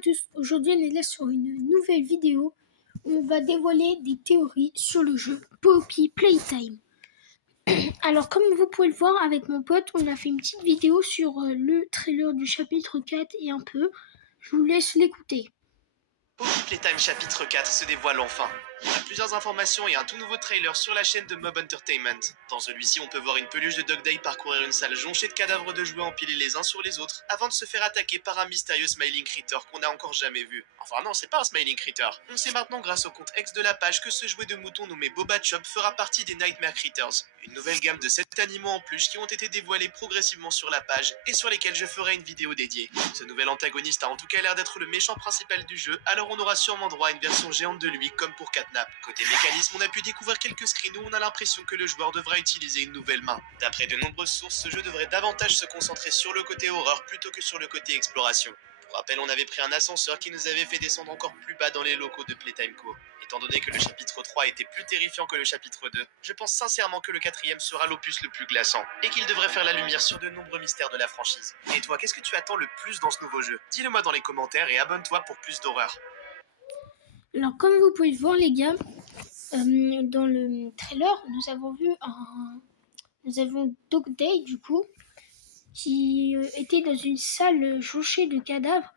à tous, aujourd'hui on est là sur une nouvelle vidéo où on va dévoiler des théories sur le jeu Poppy Playtime. Alors comme vous pouvez le voir avec mon pote, on a fait une petite vidéo sur le trailer du chapitre 4 et un peu. Je vous laisse l'écouter. Poppy Playtime chapitre 4 se dévoile enfin. Il y a plusieurs informations et un tout nouveau trailer sur la chaîne de Mob Entertainment. Dans celui-ci, on peut voir une peluche de Dog Day parcourir une salle jonchée de cadavres de jouets empilés les uns sur les autres, avant de se faire attaquer par un mystérieux Smiling Critter qu'on n'a encore jamais vu. Enfin non, c'est pas un Smiling Critter. On sait maintenant grâce au compte ex de la page que ce jouet de mouton nommé Boba Chop fera partie des Nightmare Critters. Une nouvelle gamme de 7 animaux en peluche qui ont été dévoilés progressivement sur la page et sur lesquels je ferai une vidéo dédiée. Ce nouvel antagoniste a en tout cas l'air d'être le méchant principal du jeu, alors on aura sûrement droit à une version géante de lui comme pour Catnap. Côté mécanisme, on a pu découvrir quelques screens où on a l'impression que le joueur devra utiliser une nouvelle main. D'après de nombreuses sources, ce jeu devrait davantage se concentrer sur le côté horreur plutôt que sur le côté exploration. Pour rappel, on avait pris un ascenseur qui nous avait fait descendre encore plus bas dans les locaux de Playtime Co. Étant donné que le chapitre 3 était plus terrifiant que le chapitre 2, je pense sincèrement que le 4e sera l'opus le plus glaçant, et qu'il devrait faire la lumière sur de nombreux mystères de la franchise. Et toi, qu'est-ce que tu attends le plus dans ce nouveau jeu? Dis-le moi dans les commentaires et abonne-toi pour plus d'horreur. Alors comme vous pouvez le voir les gars, dans le trailer, nous avons Dog Day du coup, qui était dans une salle jonchée de cadavres.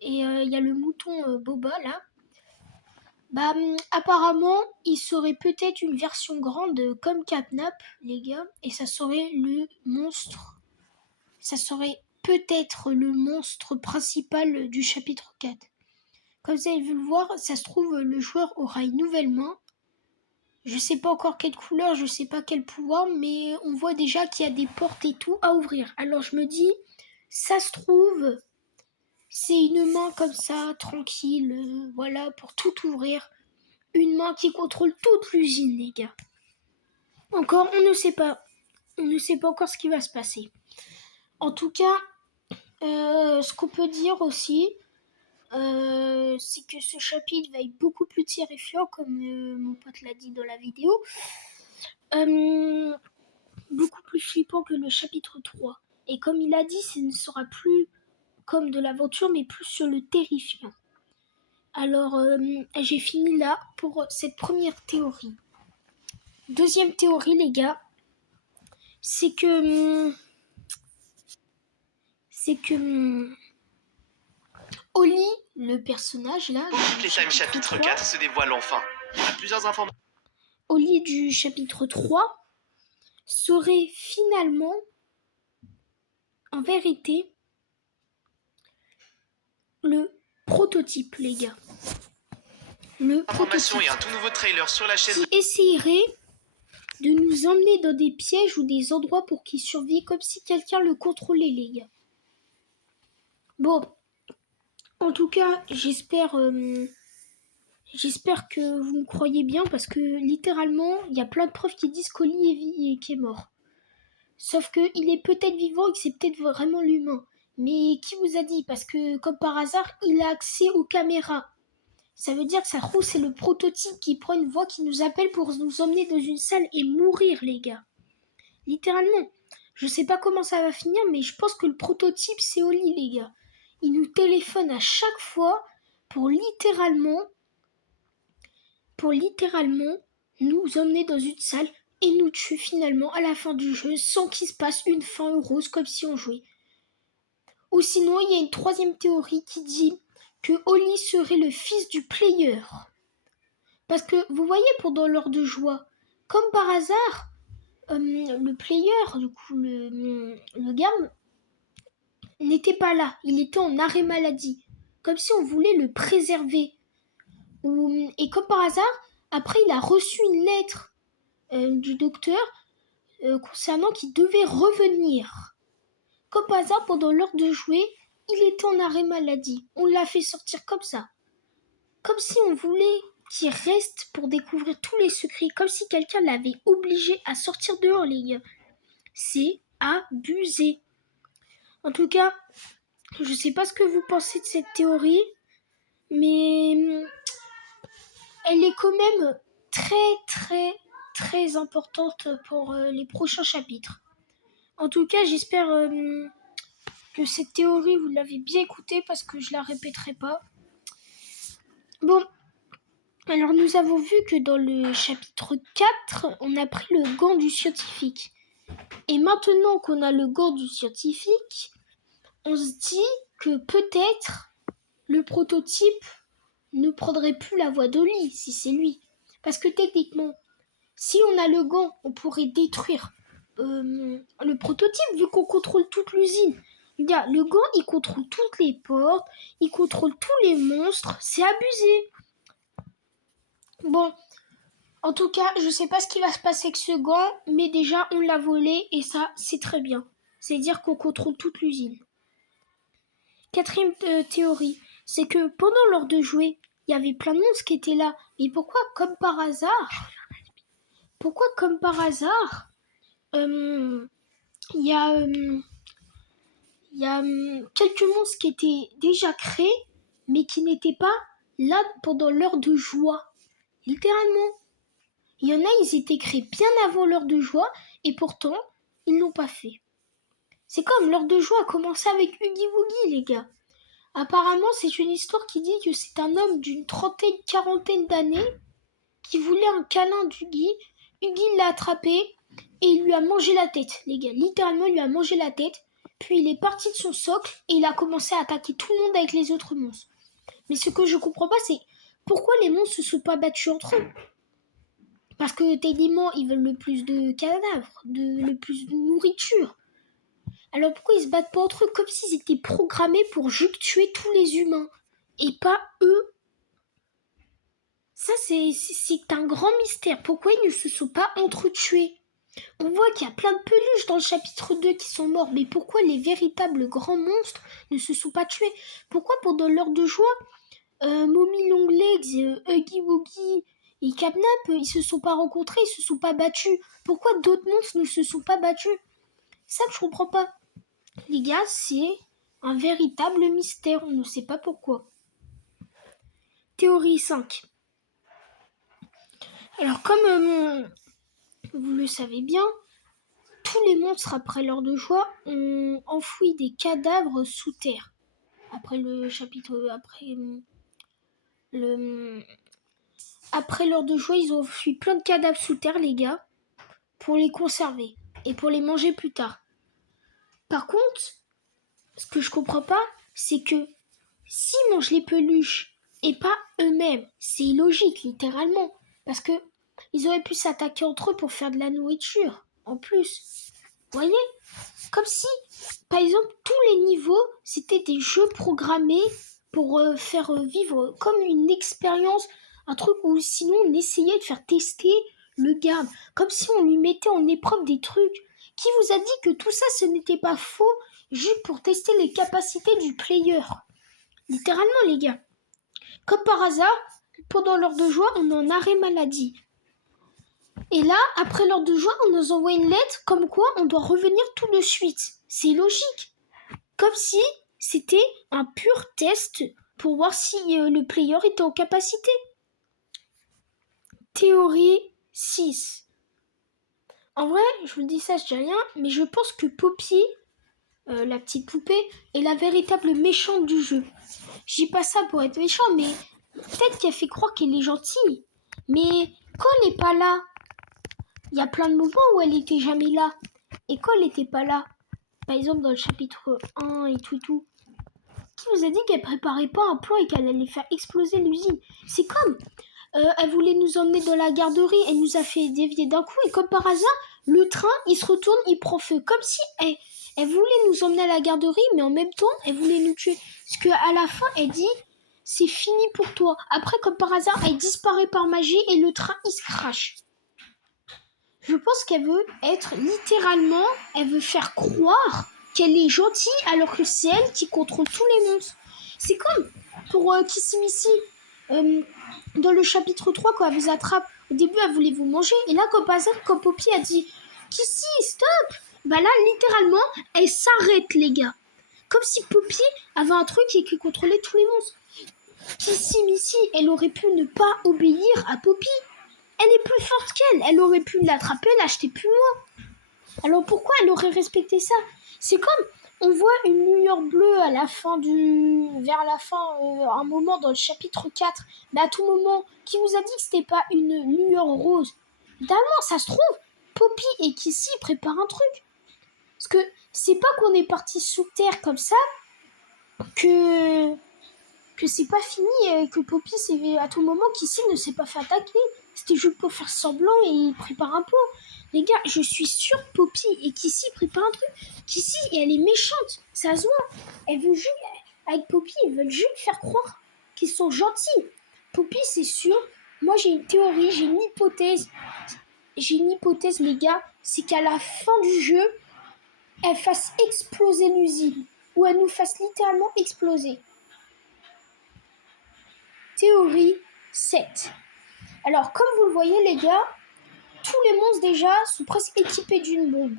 Et il y a le mouton Boba là. Apparemment, il serait peut-être une version grande comme Catnap, les gars. Et ça serait le monstre. Ça serait peut-être le monstre principal du chapitre 4. Comme vous avez vu le voir, ça se trouve, le joueur aura une nouvelle main. Je sais pas encore quelle couleur, je sais pas quel pouvoir, mais on voit déjà qu'il y a des portes et tout à ouvrir. Alors je me dis, ça se trouve, c'est une main comme ça, tranquille, voilà, pour tout ouvrir. Une main qui contrôle toute l'usine, les gars. Encore, on ne sait pas. On ne sait pas encore ce qui va se passer. En tout cas, ce qu'on peut dire aussi, c'est que ce chapitre va être beaucoup plus terrifiant, comme mon pote l'a dit dans la vidéo. Beaucoup plus flippant que le chapitre 3. Et comme il a dit, ce ne sera plus comme de l'aventure, mais plus sur le terrifiant. Alors, j'ai fini là pour cette première théorie. Deuxième théorie, les gars, c'est que Oli, le personnage là, Poppy Playtime chapitre 4 se dévoile enfin. Il y a plusieurs informations. Oli du chapitre 3 serait finalement, en vérité, le prototype, les gars. Le Information prototype et un tout nouveau trailer sur la chaîne. qui essayerait de nous emmener dans des pièges ou des endroits pour qu'il survive comme si quelqu'un le contrôlait, les gars. Bon, en tout cas, j'espère que vous me croyez bien parce que littéralement, il y a plein de preuves qui disent qu'Oli est mort. Sauf qu'il est peut-être vivant et que c'est peut-être vraiment l'humain. Mais qui vous a dit? Parce que comme par hasard, il a accès aux caméras. Ça veut dire que ça trouve c'est le prototype qui prend une voix qui nous appelle pour nous emmener dans une salle et mourir, les gars. Littéralement. Je sais pas comment ça va finir, mais je pense que le prototype c'est Oli, les gars. Il nous téléphone à chaque fois pour littéralement nous emmener dans une salle et nous tuer finalement à la fin du jeu sans qu'il se passe une fin heureuse comme si on jouait. Ou sinon, il y a une troisième théorie qui dit que Oli serait le fils du player. Parce que vous voyez pendant l'heure de joie, comme par hasard, le player, du coup le gars, n'était pas là. Il était en arrêt maladie. Comme si on voulait le préserver. Et comme par hasard, après il a reçu une lettre du docteur concernant qu'il devait revenir. Comme par hasard, pendant l'heure de jouer, il était en arrêt maladie. On l'a fait sortir comme ça. Comme si on voulait qu'il reste pour découvrir tous les secrets. Comme si quelqu'un l'avait obligé à sortir dehors, les gars. C'est abusé. En tout cas, je sais pas ce que vous pensez de cette théorie, mais elle est quand même très importante pour les prochains chapitres. En tout cas, j'espère que cette théorie, vous l'avez bien écoutée parce que je la répéterai pas. Bon, alors nous avons vu que dans le chapitre 4, on a pris le gant du scientifique. Et maintenant qu'on a le gant du scientifique, on se dit que peut-être le prototype ne prendrait plus la voie d'Oli si c'est lui. Parce que techniquement, si on a le gant, on pourrait détruire le prototype vu qu'on contrôle toute l'usine. Le gant, il contrôle toutes les portes, il contrôle tous les monstres, c'est abusé. Bon, en tout cas, je sais pas ce qui va se passer avec ce gant, mais déjà, on l'a volé et ça, c'est très bien. C'est-à-dire qu'on contrôle toute l'usine. Quatrième théorie, c'est que pendant l'heure de jouer, il y avait plein de monstres qui étaient là. Mais pourquoi, comme par hasard, il y a quelques monstres qui étaient déjà créés, mais qui n'étaient pas là pendant l'heure de joie. Littéralement. Il y en a, ils étaient créés bien avant l'heure de joie, et pourtant, ils l'ont pas fait. C'est comme l'heure de joie a commencé avec Huggy Wuggy, les gars. Apparemment, c'est une histoire qui dit que c'est un homme d'une quarantaine d'années qui voulait un câlin d'Huggy. Huggy l'a attrapé et il lui a mangé la tête, les gars. Littéralement, il lui a mangé la tête. Puis il est parti de son socle et il a commencé à attaquer tout le monde avec les autres monstres. Mais ce que je comprends pas, c'est pourquoi les monstres se sont pas battus entre eux. Parce que techniquement, ils veulent le plus de cadavres, le plus de nourriture. Alors pourquoi ils se battent pas entre eux comme s'ils étaient programmés pour juste tuer tous les humains et pas eux? Ça, c'est un grand mystère. Pourquoi ils ne se sont pas entretués? On voit qu'il y a plein de peluches dans le chapitre 2 qui sont morts, mais pourquoi les véritables grands monstres ne se sont pas tués? Pourquoi pendant l'heure de joie, Mommy Longlegs, Huggy Wuggy et Capnap, ils se sont pas rencontrés, ils se sont pas battus? Pourquoi d'autres monstres ne se sont pas battus? Ça que je comprends pas. Les gars, c'est un véritable mystère, on ne sait pas pourquoi. Théorie 5. Alors comme vous le savez bien, tous les monstres après l'heure de joie ont enfoui des cadavres sous terre. Après l'heure de joie, ils ont enfui plein de cadavres sous terre, les gars, pour les conserver et pour les manger plus tard. Par contre, ce que je comprends pas, c'est que s'ils mangent les peluches et pas eux-mêmes, c'est illogique, littéralement. Parce que ils auraient pu s'attaquer entre eux pour faire de la nourriture, en plus. Vous voyez? Comme si, par exemple, tous les niveaux, c'était des jeux programmés pour faire vivre comme une expérience, un truc où sinon on essayait de faire tester le garde. Comme si on lui mettait en épreuve des trucs. Qui vous a dit que tout ça, ce n'était pas faux, juste pour tester les capacités du player? Littéralement, les gars. Comme par hasard, pendant l'heure de joie, on est en arrêt maladie. Et là, après l'heure de joie, on nous envoie une lettre comme quoi on doit revenir tout de suite. C'est logique. Comme si c'était un pur test pour voir si le player était en capacité. Théorie 6. En vrai, je vous dis ça, je dis rien, mais je pense que Poppy, la petite poupée, est la véritable méchante du jeu. Je dis pas ça pour être méchant, mais peut-être qu'elle fait croire qu'elle est gentille. Mais quand elle n'est pas là, il y a plein de moments où elle n'était jamais là. Et quand elle n'était pas là, par exemple dans le chapitre 1 et tout, qui vous a dit qu'elle préparait pas un plan et qu'elle allait faire exploser l'usine? C'est comme, elle voulait nous emmener dans la garderie, elle nous a fait dévier d'un coup, et comme par hasard, le train, il se retourne, il prend feu. Comme si elle voulait nous emmener à la garderie, mais en même temps, elle voulait nous tuer. Parce qu'à la fin, elle dit, c'est fini pour toi. Après, comme par hasard, elle disparaît par magie et le train, il se crache. Je pense qu'elle veut être littéralement, elle veut faire croire qu'elle est gentille alors que c'est elle qui contrôle tous les monstres. C'est comme pour Kissimissy, dans le chapitre 3, quand elle vous attrape, au début elle voulait vous manger, et là comme par hasard, quand Poppy a dit Kissy, stop, bah là littéralement elle s'arrête, les gars. Comme si Poppy avait un truc et qui contrôlait tous les monstres. Kissimissy, elle aurait pu ne pas obéir à Poppy. Elle est plus forte qu'elle. Elle aurait pu l'attraper, l'acheter plus loin. Alors pourquoi elle aurait respecté ça? C'est comme, on voit une lueur bleue à la fin vers la fin, un moment dans le chapitre 4. Mais à tout moment, qui vous a dit que c'était pas une lueur rose? Évidemment, ça se trouve, Poppy et Kissy préparent un truc. Parce que c'est pas qu'on est parti sous terre comme ça que c'est pas fini, que Poppy c'est à tout moment Kissy ne s'est pas fait attaquer. C'était juste pour faire semblant et il prépare un plan. Les gars, je suis sûre que Poppy et Kissy préparent un truc. Kissy, elle est méchante, ça se voit. Elle veut juste, avec Poppy, ils veulent juste faire croire qu'ils sont gentils. Poppy, c'est sûr. Moi, j'ai une théorie, j'ai une hypothèse. J'ai une hypothèse, les gars, c'est qu'à la fin du jeu, elle fasse exploser l'usine. Ou elle nous fasse littéralement exploser. Théorie 7. Alors, comme vous le voyez, les gars, tous les monstres déjà sont presque équipés d'une bombe.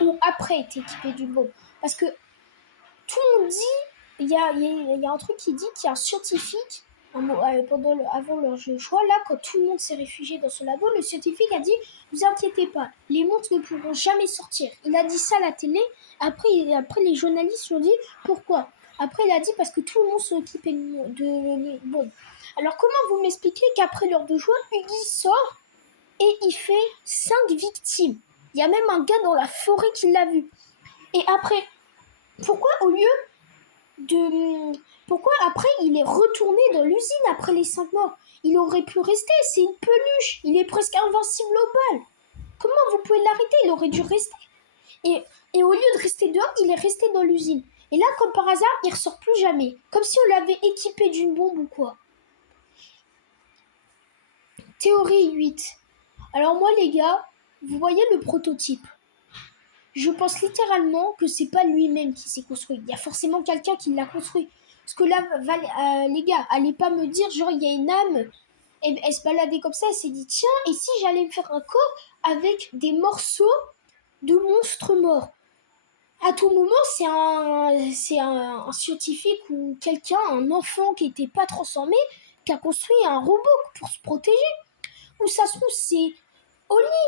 Ou après être équipés d'une bombe. Parce que tout le monde dit, il y a un truc qui dit qu'il y a un scientifique, avant leur jeu de choix, là, quand tout le monde s'est réfugié dans ce labo, le scientifique a dit, vous inquiétez pas, les monstres ne pourront jamais sortir. Il a dit ça à la télé, après les journalistes lui ont dit, pourquoi? Après, il a dit, parce que tout le monde sont équipés de bombes. Alors, comment vous m'expliquez qu'après l'heure de joie, Huggy sort et il fait 5 victimes? Il y a même un gars dans la forêt qui l'a vu. Et après, pourquoi après il est retourné dans l'usine après les 5 morts? Il aurait pu rester, c'est une peluche, il est presque invincible au bal. Comment vous pouvez l'arrêter? Il aurait dû rester. Et au lieu de rester dehors, il est resté dans l'usine. Et là, comme par hasard, il ressort plus jamais. Comme si on l'avait équipé d'une bombe ou quoi. Théorie 8. Alors moi, les gars, vous voyez le prototype. Je pense littéralement que c'est pas lui-même qui s'est construit. Il y a forcément quelqu'un qui l'a construit. Parce que là, les gars, allez pas me dire, genre, il y a une âme, elle se baladait comme ça, elle s'est dit, tiens, et si j'allais me faire un corps avec des morceaux de monstres morts? À tout moment, c'est un scientifique ou quelqu'un, un enfant qui n'était pas transformé, qui a construit un robot pour se protéger. Ou ça se trouve, c'est Oli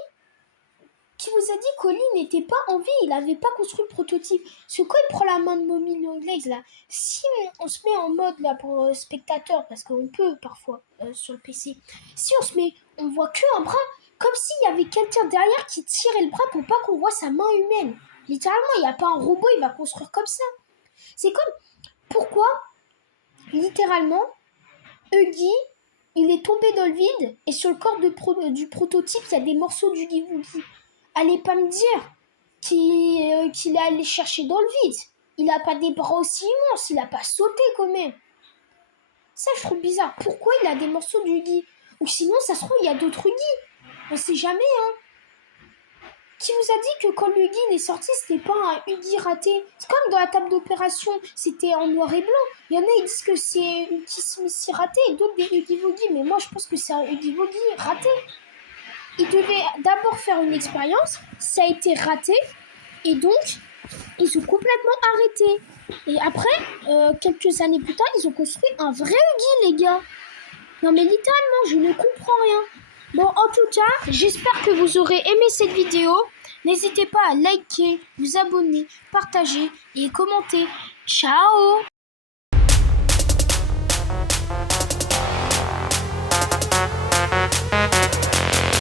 qui vous a dit qu'Oli n'était pas en vie, il n'avait pas construit le prototype. Ce quoi il prend la main de Mommy Longlegs là? Si on se met en mode là pour spectateur, parce qu'on peut parfois sur le PC, si on voit qu'un bras, comme s'il y avait quelqu'un derrière qui tirait le bras pour pas qu'on voit sa main humaine. Littéralement, il n'y a pas un robot, il va construire comme ça. C'est comme, pourquoi, littéralement, Huggy, il est tombé dans le vide et sur le corps du prototype, il y a des morceaux du Huggy Wuggy. Allez pas me dire qu'il est allé chercher dans le vide. Il n'a pas des bras aussi immenses, il n'a pas sauté quand même. Ça, je trouve bizarre. Pourquoi il a des morceaux du Huggy? Ou sinon, ça se trouve, il y a d'autres Huggy. On sait jamais, hein. Qui vous a dit que quand le Huggy est sorti, c'était pas un Huggy raté? C'est comme dans la table d'opération, c'était en noir et blanc. Il y en a, ils disent que c'est Huggy Smith raté et d'autres des Huggy Wuggy. Mais moi, je pense que c'est un Huggy Wuggy raté. Ils devaient d'abord faire une expérience, ça a été raté, et donc, ils ont complètement arrêté. Et après, quelques années plus tard, ils ont construit un vrai Huggy, les gars. Non mais littéralement, je ne comprends rien. Bon, en tout cas, j'espère que vous aurez aimé cette vidéo. N'hésitez pas à liker, vous abonner, partager et commenter. Ciao!